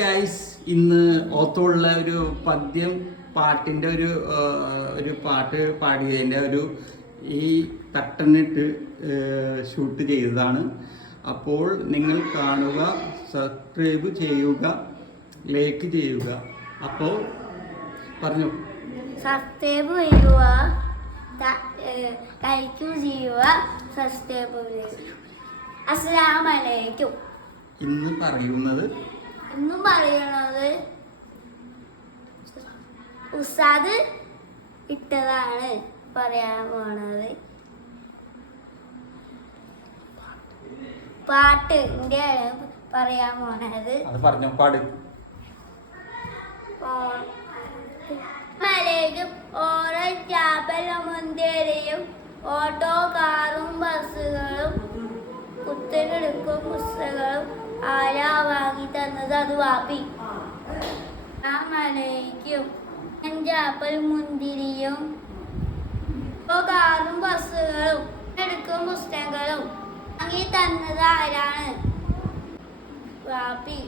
Guys, ഇന്ന് ഓത്തോള്ള ഒരു പദ്യം പാട്ടിൻ്റെ ഒരു പാട്ട് പാടിയതിൻ്റെ ഈ തട്ടനിട്ട് ഷൂട്ട് ചെയ്തതാണ്. അപ്പോൾ നിങ്ങൾ കാണുക, സബ്സ്ക്രൈബ് ചെയ്യുക, ലൈക്ക് ചെയ്യുക. അപ്പോൾ പറഞ്ഞു, സബ്സ്ക്രൈബ് ചെയ്യുക, ലൈക്ക് ചെയ്യുക, സബ്സ്ക്രൈബ് ചെയ്യുക. അസ്സലാമു അലൈക്കും. ഇന്ന് പറയുന്നത് ഉസ്താദ് ഇട്ടതാണ് പറയാൻ പോണത്. പാട്ടിന്റെ പറയാൻ പോണത്. അത് പറഞ്ഞോ, പാട്. മലയും ഓരോ ചാപ്പലും മുന്തിരിയും ഓട്ടോ കാറും ബസ്സുകളും കുത്തിനെടുക്കും പുസ്തകങ്ങളും ആരാ വാങ്ങി തന്നത്? അത് വാപ്പി. ആ മലയ്ക്കും ചാപ്പൽ മുന്തിരിയും കാറും ബസ്സുകളും എടുക്കും പുസ്തകങ്ങളും വാങ്ങി തന്നത് ആരാണ്? വാപ്പി.